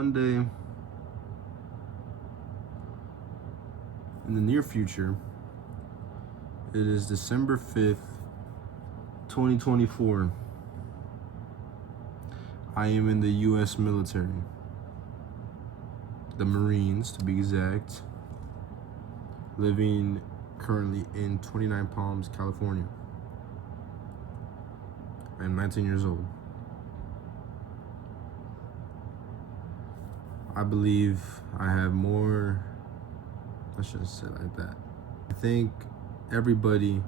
one day in the near future, it is December 5th, 2024. I am in the U.S. military, the Marines to be exact, living currently in 29 Palms, California. I am 19 years old. I believe I have more, I shouldn't say it like that. I think everybody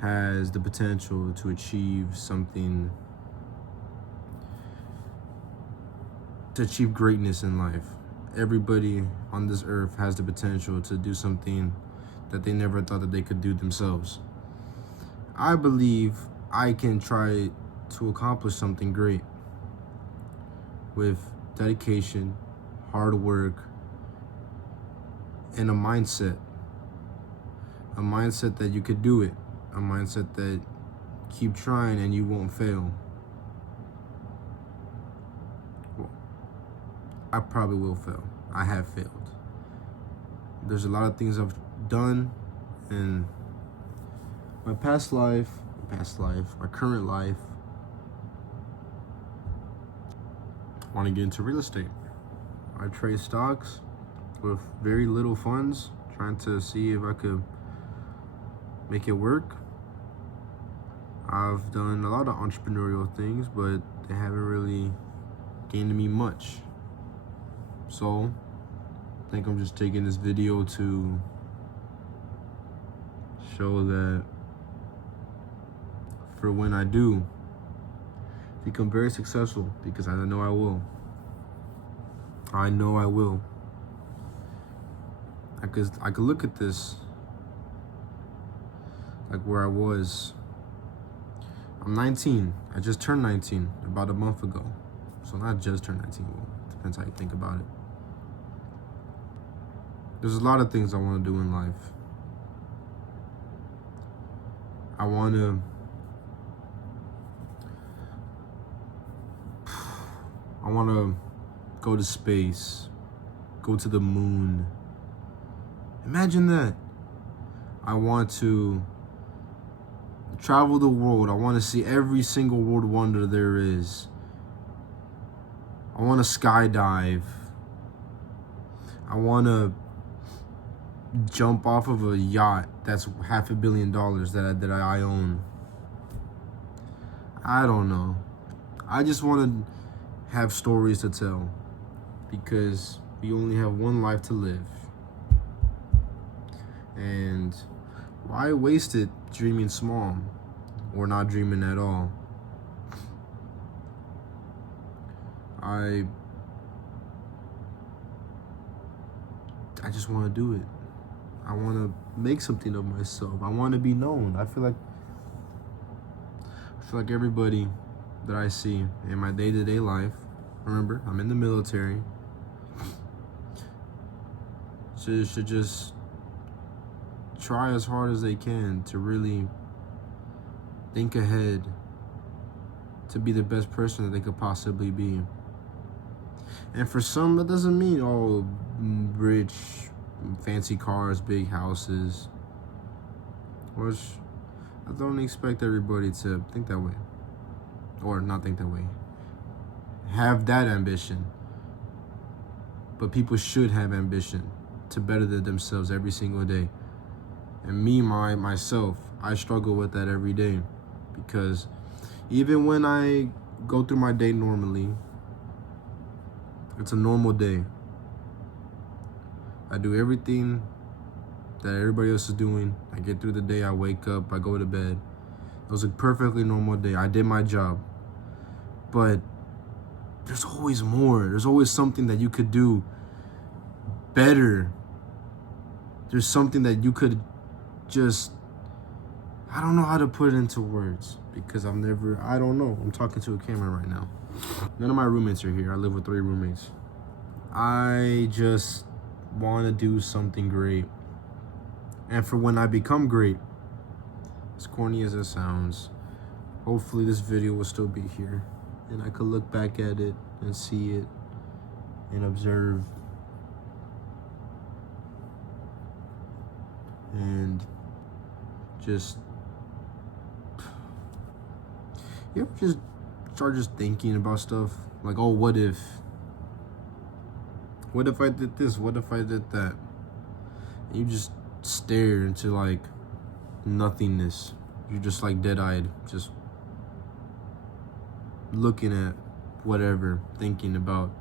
has the potential to achieve something, to achieve greatness in life. Everybody on this earth has the potential to do something that they never thought that they could do themselves. I believe I can try to accomplish something great with dedication, hard work, and a mindset that you could do it, a mindset that keep trying and you won't fail. Well, I probably will fail. I have failed. There's a lot of things I've done in my past life, my current life. I want to get into real estate. I trade stocks with very little funds, trying to see if I could make it work. I've done a lot of entrepreneurial things, but they haven't really gained me much. So I think I'm just taking this video to show that for when I do become very successful, because I know I will. I know I will. I could look at this like where I was. I'm 19. I just turned 19 about a month ago. So not just turned 19. Well, depends how you think about it. There's a lot of things I want to do in life. I want to go to space, go to the moon. Imagine that. I want to travel the world. I want to see every single world wonder there is. I want to skydive. I want to jump off of a yacht that's $500 million that I own. I don't know. I just want to have stories to tell, because we only have one life to live. And why waste it dreaming small or not dreaming at all? I just want to do it. I want to make something of myself. I want to be known. I feel like everybody that I see in my day-to-day life, remember, I'm in the military, should just try as hard as they can to really think ahead, to be the best person that they could possibly be. And for some, that doesn't mean all rich, fancy cars, big houses. Which I don't expect everybody to think that way. Or not think that way. Have that ambition. But people should have ambition to better themselves every single day. And myself, I struggle with that every day. Because even when I go through my day normally, it's a normal day. I do everything that everybody else is doing. I get through the day, I wake up, I go to bed. It was a perfectly normal day. I did my job. But there's always more. There's always something that you could do better. There's something that you could just, I don't know how to put it into words, because I don't know. I'm talking to a camera right now. None of my roommates are here. I live with 3 roommates. I just want to do something great. And for when I become great, as corny as it sounds, hopefully this video will still be here and I could look back at it and see it and observe and just, you ever just start just thinking about stuff like, oh, what if I did this, what if I did that, and you just stare into like nothingness. You're just like dead-eyed, just looking at whatever, thinking about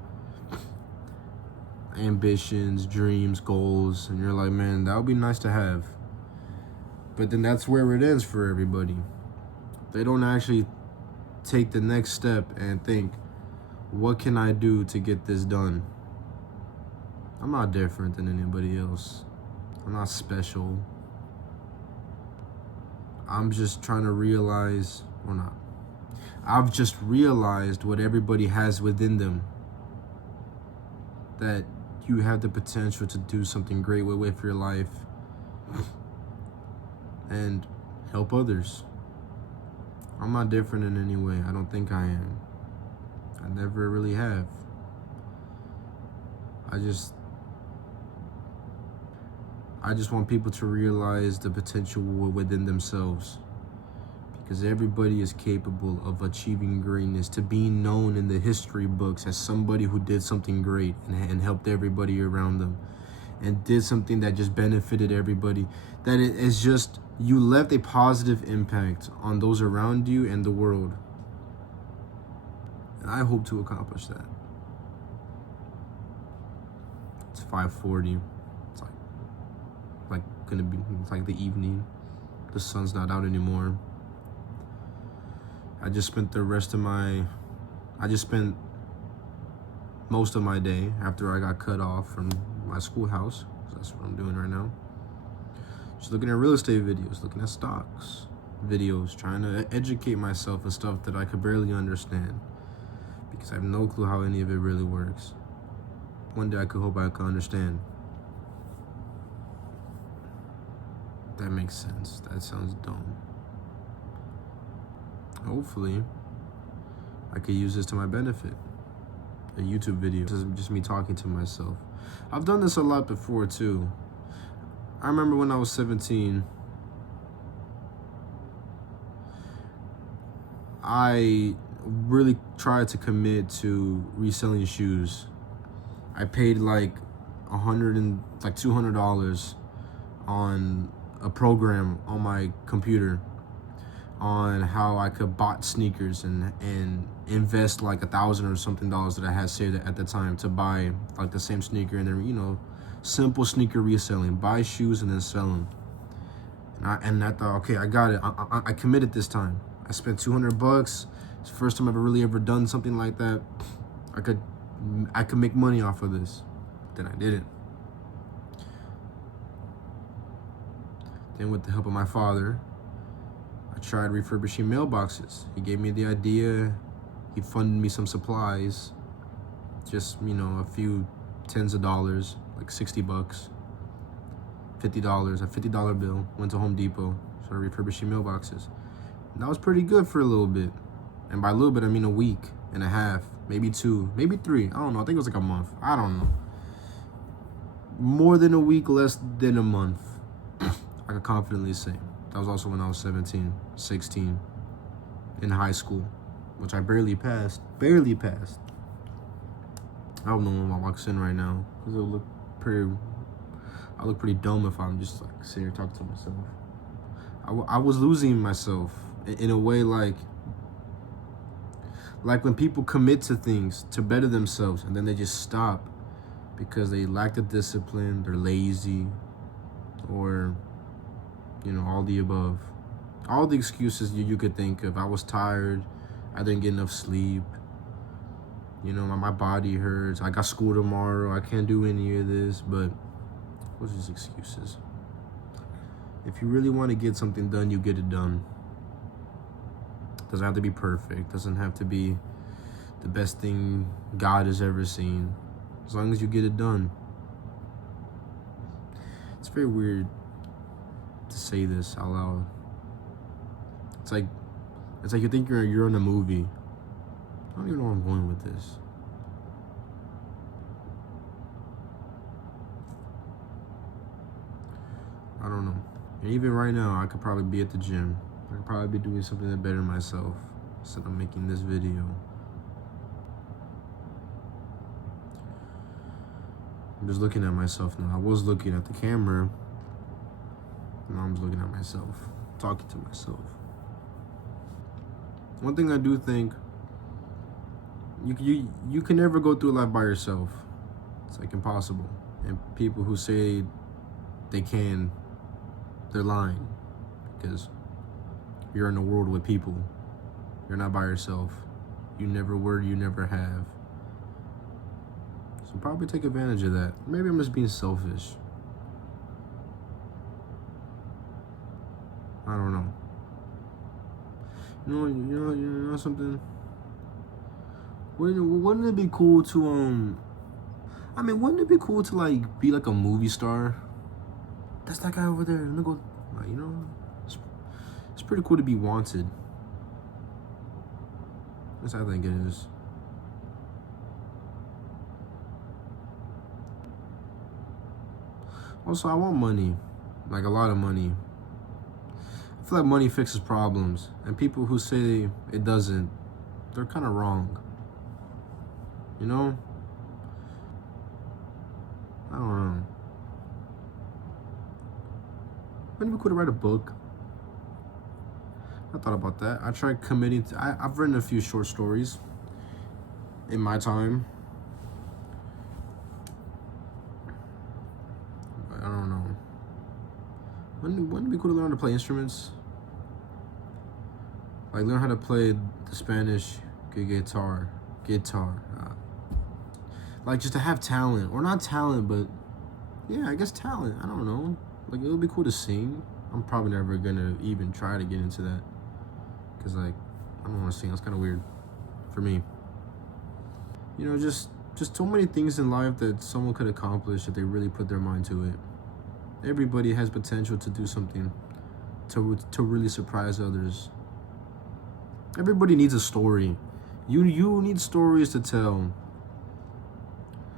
ambitions, dreams, goals, and you're like, man, that would be nice to have. But then that's where it ends for everybody. They don't actually take the next step and think, what can I do to get this done? I'm not different than anybody else. I'm not special. I'm just trying to realize, or not. I've just realized what everybody has within them. That you have the potential to do something great with your life and help others. I'm not different in any way. I don't think I am. I never really have. I just want people to realize the potential within themselves, because everybody is capable of achieving greatness, to being known in the history books as somebody who did something great and helped everybody around them and did something that just benefited everybody. That it is just, you left a positive impact on those around you and the world. And I hope to accomplish that. It's 5:40. It's like the evening. The sun's not out anymore. I just spent most of my day after I got cut off from my schoolhouse. That's what I'm doing right now. Just looking at real estate videos, looking at stocks videos, trying to educate myself in stuff that I could barely understand, because I have no clue how any of it really works. One day I hope I can understand. That makes sense. That sounds dumb. Hopefully, I could use this to my benefit. A YouTube video. This is just me talking to myself. I've done this a lot before too. I remember when I was 17, I really tried to commit to reselling shoes. I paid like $200 on a program on my computer on how I could bought sneakers and invest like $1,000 or something that I had saved at the time to buy like the same sneaker, and then simple sneaker reselling, buy shoes and then sell them. And I thought, okay, I got it. I committed this time. I spent $200. It's the first time I've ever done something like that. I could make money off of this. Then I didn't. Then with the help of my father, I tried refurbishing mailboxes. He gave me the idea. He funded me some supplies. Just, a few tens of dollars, like $60, $50, a $50 bill. Went to Home Depot, started refurbishing mailboxes. And that was pretty good for a little bit. And by a little bit, I mean a week and a half, maybe 2, maybe 3. I don't know. I think it was like a month. I don't know. More than a week, less than a month. I could confidently say. That was also when I was 17, 16, in high school, which I barely passed. I hope no one walks in right now, because I look pretty dumb if I'm just like sitting here talking to myself. I was losing myself in a way, like when people commit to things to better themselves and then they just stop because they lack the discipline, they're lazy, or all the above. All the excuses you could think of. I was tired. I didn't get enough sleep. My body hurts. I got school tomorrow. I can't do any of this. But what's just excuses? If you really want to get something done, you get it done. Doesn't have to be perfect. Doesn't have to be the best thing God has ever seen. As long as you get it done. It's very weird to say this out loud. It's like you think you're in a movie. I don't even know where I'm going with this. don't know. And even right now, I could probably be at the gym. I could probably be doing something to better myself instead of making this video. I'm just looking at myself now. I was looking at the camera. Now I'm just looking at myself, talking to myself. One thing I do think, you can never go through life by yourself. It's like impossible. And people who say they can, they're lying, because you're in a world with people. You're not by yourself. You never were, you never have. So probably take advantage of that. Maybe I'm just being selfish. I don't know. You know something? Wouldn't it be cool to wouldn't it be cool to like be like a movie star? That's that guy over there. Let me go. It's pretty cool to be wanted. That's how I think it is. Also, I want money, like a lot of money. I feel like money fixes problems, and people who say it doesn't, they're kind of wrong. You know? I don't know. Wouldn't it be cool to write a book? I thought about that. I tried committing to, I've written a few short stories in my time. But I don't know. Wouldn't it be cool to learn how to play instruments? Like learn how to play the Spanish guitar. Like just to have talent, or not talent, but yeah, I guess talent. I don't know. Like it would be cool to sing. I'm probably never gonna even try to get into that, cause like I don't want to sing. That's kind of weird for me. You know, just so many things in life that someone could accomplish if they really put their mind to it. Everybody has potential to do something, to really surprise others. Everybody needs a story. You need stories to tell.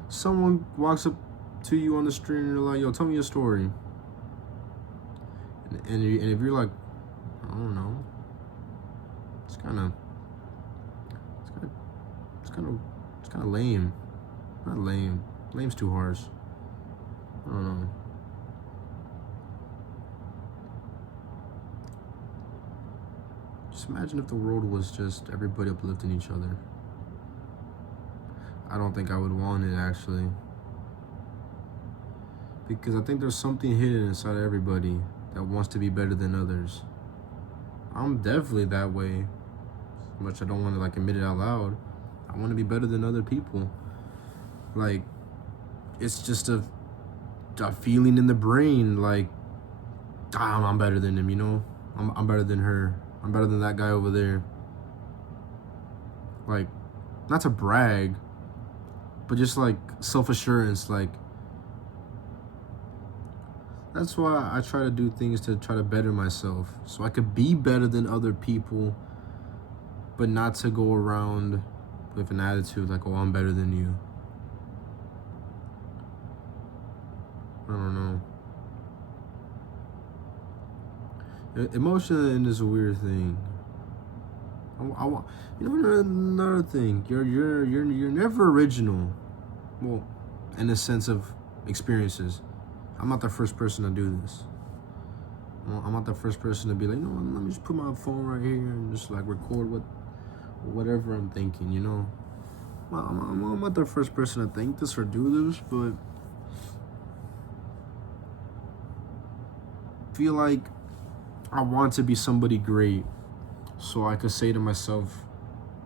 Someone walks up to you on the street and you're like, "Yo, tell me your story." And if you're like, "I don't know," it's kind of lame. Not lame. Lame's too harsh. I don't know. Just imagine if the world was just everybody uplifting each other. I don't think I would want it, actually. Because I think there's something hidden inside of everybody that wants to be better than others. I'm definitely that way. As much I don't want to like admit it out loud. I want to be better than other people. Like, it's just a feeling in the brain, like, I'm better than him, you know? I'm better than her. I'm better than that guy over there. Like, not to brag, but just like self-assurance. Like, that's why I try to do things to try to better myself, so I could be better than other people, but not to go around with an attitude like, "Oh, I'm better than you." I don't know. Emotion is a weird thing. I want, you know, another thing. You're never original. Well, in the sense of experiences. I'm not the first person to do this. I'm not the first person to be like, "No, let me just put my phone right here and just like record whatever I'm thinking," you know? Well, I'm not the first person to think this or do this, but I feel like I want to be somebody great, so I could say to myself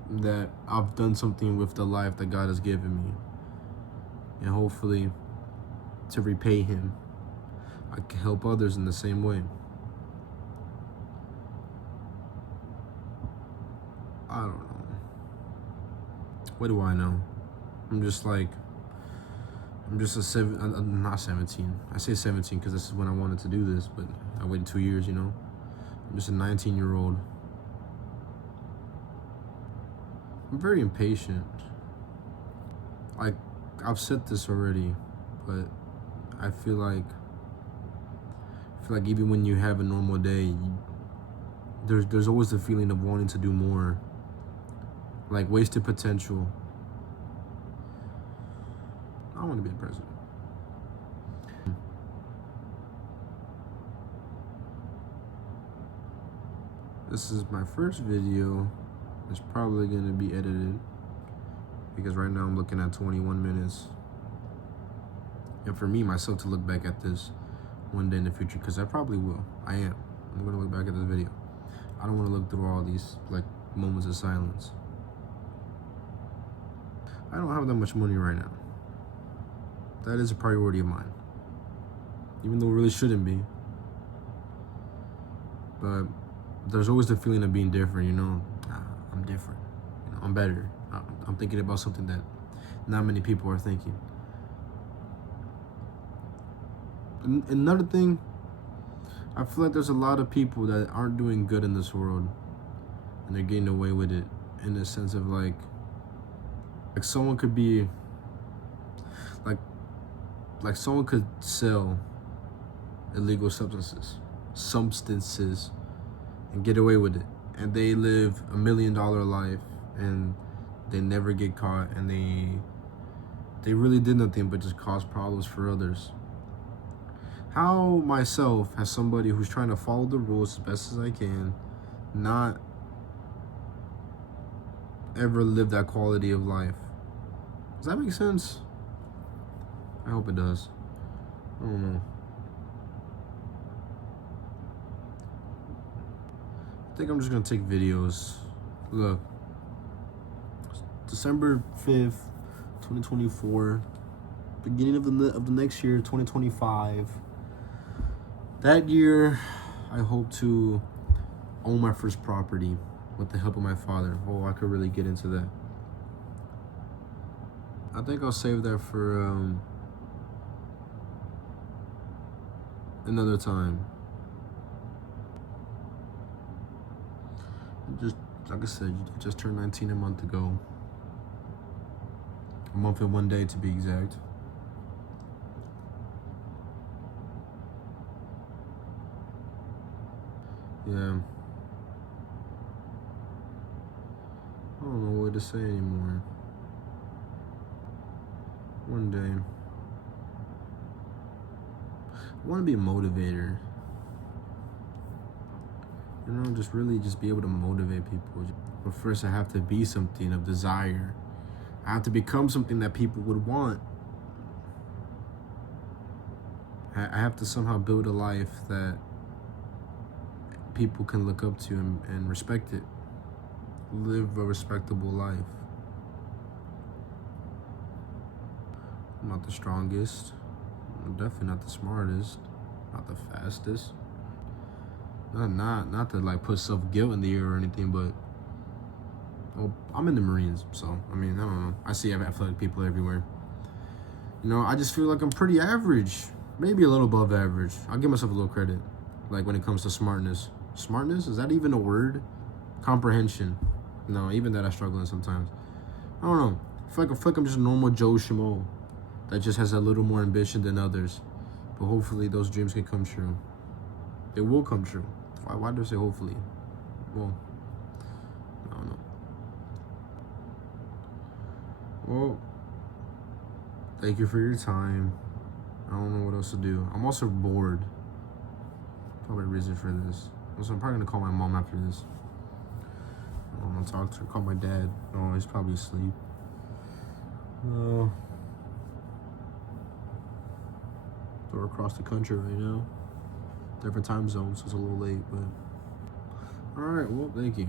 that I've done something with the life that God has given me, and hopefully to repay him, I can help others in the same way. I don't know. What do I know? I'm just not 17. I say 17 because this is when I wanted to do this, but I waited 2 years, you know? I'm just a 19-year-old. I'm very impatient. Like, I've said this already, but I feel like I feel like even when you have a normal day, there's always the feeling of wanting to do more, like wasted potential. I want to be a president. This is my first video. It's probably going to be edited because right now I'm looking at 21 minutes. And for me, myself, to look back at this one day in the future, because I probably will. I am. I'm going to look back at this video. I don't want to look through all these like moments of silence. I don't have that much money right now. That is a priority of mine. Even though it really shouldn't be. But there's always the feeling of being different, you know. I'm different. You know, I'm better. I'm thinking about something that not many people are thinking. And another thing, I feel like there's a lot of people that aren't doing good in this world, and they're getting away with it in the sense of like someone could be like someone could sell illegal substances and get away with it, and they live $1 million life and they never get caught, and they really did nothing but just cause problems for others. How myself, as somebody who's trying to follow the rules as best as I can, not ever live that quality of life? Does that make sense? I hope it does. I don't know. I think I'm just gonna take videos. Look, December 5th, 2024, beginning of the next year, 2025. That year, I hope to own my first property with the help of my father. Oh, I could really get into that. I think I'll save that for another time. Just like I said, I just turned 19 a month ago. A month and 1 day to be exact. Yeah. I don't know what to say anymore. One day. I want to be a motivator. You know, just really just be able to motivate people. But first I have to be something of desire. I have to become something that people would want. I have to somehow build a life that people can look up to and respect it. Live a respectable life. I'm not the strongest. I'm definitely not the smartest. Not the fastest. Not to like put self-guilt in the air or anything, but well, I'm in the Marines, so I mean, I don't know. I see athletic people everywhere. You know, I just feel like I'm pretty average. Maybe a little above average. I'll give myself a little credit. Like when it comes to smartness. Smartness? Is that even a word? Comprehension. No, even that I struggle in sometimes. I don't know. I feel like I'm just a normal Joe Schmo that just has a little more ambition than others. But hopefully those dreams can come true. They will come true. Why do I say hopefully? Well, I don't know. Well, thank you for your time. I don't know what else to do. I'm also bored. Probably a reason for this. Also, I'm probably gonna call my mom after this. I'm gonna talk to her, call my dad. Oh, he's probably asleep. We're across the country right now. Different time zones, so it's a little late, but alright, well, thank you.